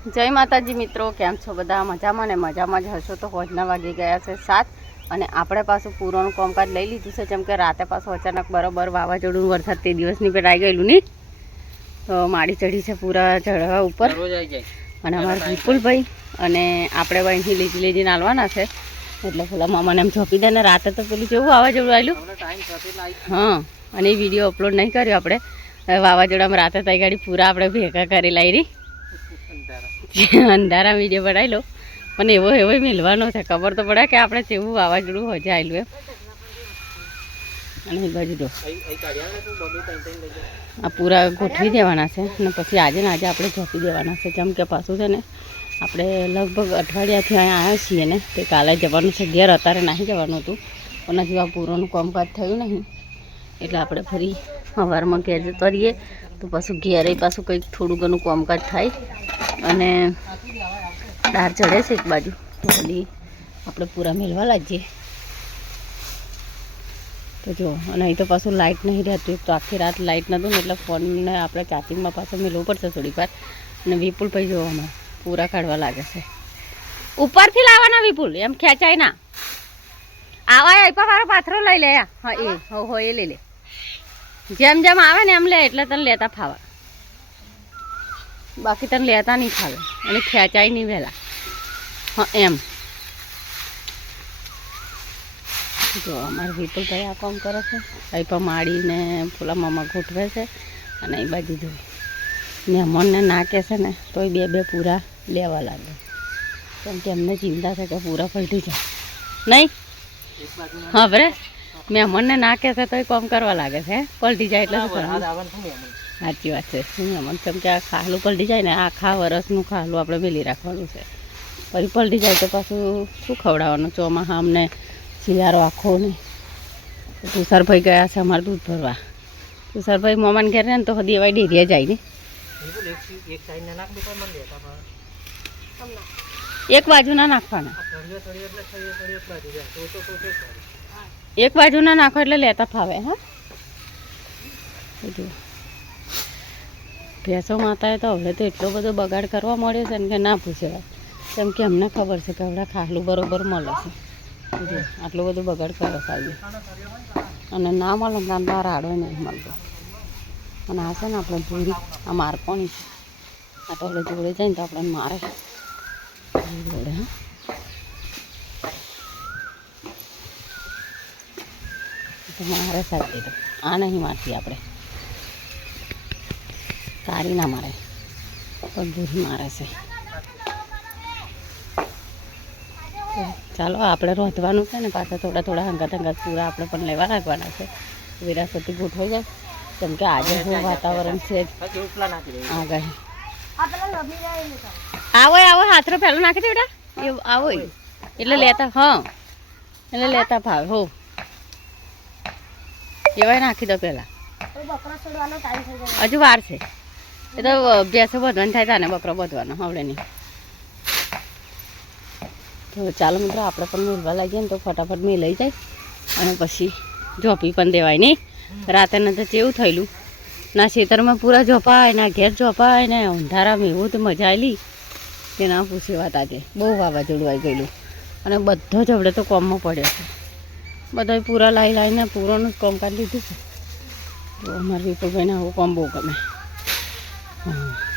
જય માતાજી મિત્રો, કેમ છો બધા? મજામાં ને મજામાં જ હશો. તો હોજના વાગી ગયા છે 7 અને આપણે પાછું પૂરોનું કામકાજ લઈ લીધું છે. જેમ કે રાતે પાછું અચાનક બરોબર વાવાઝોડું વરસાદ તે દિવસની પેટ આવી ગયેલું નહીં, તો માડી ચડી છે પૂરા ઝાડવા ઉપર. અને અમારા વિપુલભાઈ અને આપણે અહીંથી લીધી નાલવાના છે, એટલે પેલા મામાને એમ ઝોપી દે ને. રાતે તો પેલું જેવું વાવાઝોડું આવેલું, હા, અને એ વિડીયો અપલોડ નહીં કર્યો આપણે. વાવાઝોડામાં રાતે તઈ ગાડી પૂરા આપણે ભેગા કરી લાવી અંધારા વિડીયો બનાવી લો, પણ એવો મિલવાનો છે. ખબર તો પડે કે આપણે કેવું વાવાઝોડું હજે આવેલું એમ. અને એ બાજુ જો આ પૂરા ગોઠવી દેવાના છે ને પછી આજે ને આજે આપણે ઝોપી દેવાના છે. જેમ કે પાછું છે ને આપણે લગભગ અઠવાડિયાથી અહીંયા આવ્યા છીએ ને, તે કાલે જવાનું છે ઘેર. અત્યારે નહીં જવાનું હતું, પણ હજુ આ પૂરોનું કામકાજ થયું નહીં, એટલે આપણે ફરી સવારમાં ઘેર જતા રહીએ. તો પાછું ઘેરે પાછું કંઈક થોડું ઘણું કામકાજ થાય. અને દાળ ચડે છે એક બાજુ, તો બધી આપણે પૂરા મેળવા લાગીએ. તો જો, અને અહીં તો પાછું લાઇટ નહીં રહેતું, તો આખી રાત લાઇટ નહોતું ને, એટલે ફોનને આપણે ચાર્જિંગમાં પાછું મેળવવું પડશે થોડીક વાર. અને વિપુલભાઈ જો હમણાં પૂરા કાઢવા લાગે છે. ઉપરથી લાવવાના વિપુલ, એમ ખેંચાય ના. આવા આપ્યા મારો પાથરો લઈ લે. હા એ હો એ લઈ લે. જેમ જેમ આવે ને એમ લે, એટલે તને લેતા ફાવે, બાકી તને લેતા નહીં ફાવે અને ખેંચાય નહીં વહેલા. હા એમ જો અમારા વિપુલભાઈ આ કામ કરે છે. અહીં પણ માડીને ફૂલા મામા ગોઠવે છે. અને એ બાજુ જો મહેમાનને નાખે છે ને, તો એ બે પૂરા લેવા લાગે. કેમ કે એમને ચિંતા છે કે પૂરા પલટી જાય નહીં. હા બરે, મહેમાનને નાખે છે તો એ કામ કરવા લાગે છે. પલટી જાય એટલે શું કરવાનું? સાચી વાત છે. મહેમાન કેમ કે આ ખાલું પલટી જાય ને, આખા વરસનું ખાલું આપણે મેલી રાખવાનું છે. પછી પલટી જાય તો પાછું શું ખવડાવવાનું? ચોમાસા અમને શિયાળો આખો નહીં. તુષારભાઈ ગયા છે અમારે દૂધ ભરવા. તુષારભાઈ મોમાન ઘેર ને તો દેવાય ડેરીએ જાય ને. એક બાજુ ના નાખવાના, એક બાજુ ના નાખો એટલે લેતા ફાવે. હા ભેંસો માતાએ તો હવે તો એટલો બધો બગાડ કરવા મળ્યો છે ને કે ના પૂછે. કેમ કે અમને ખબર છે કે હવે ખાલું બરોબર મળે છે. આટલું બધું બગાડ કરે સાહેબ, અને ના મળે ને તાર રાડો નહીં મળતો. અને આ છે ને આપણે પૂરી આ મારકોની છે. આ તો આપણે જોડે જાય ને તો આપણે મારે જોડે. હા તો મારે સાચી તો આ નહીં મારતી આપણે, તારી ના મારે પણ ભૂરી મારે છે. ચાલો આપણે રોધવાનું છે ને, પાછા થોડા હંગાત પૂરા આપણે પણ લેવા લાગવાના છે. વિરાસતી ગોઠવાઈ જાય. કેમ કે આજે શું વાતાવરણ છે આગાહી. આવો હાથરો પહેલો નાખી દે બેટા. એ આવો એટલે લેતા, હા એટલે લેતા ભાવે હો એવાય નાખી દો પહેલાં. હજુ વાર છે. એ તો ભેંસો બધવાનું થાય તાને બકરો બધવાનો હવે નહીં. તો ચાલો મિત્રો, આપણે પણ મેળવા લાગીએ ને તો ફટાફટ મેં લઈ જાય. અને પછી ઝોપી પણ દેવાય નહીં. રાતેને તો કેવું થયેલું, ના ખેતરમાં પૂરા ઝોપાય, ના ઘેર ઝોપાય, ને અંધારામાં એવું તો મજા આવેલી કે ના પૂછી વાત. આજે બહુ વાવાઝોડું આવી ગયેલું અને બધો જ આપણે તો કોમમાં પડ્યો છે. બધા પૂરા લાવીને પૂરોનું જ કામ કાઢી લીધું છે. તો અમારા વિપુલભાઈને આવું કામ બહુ ગમે. હા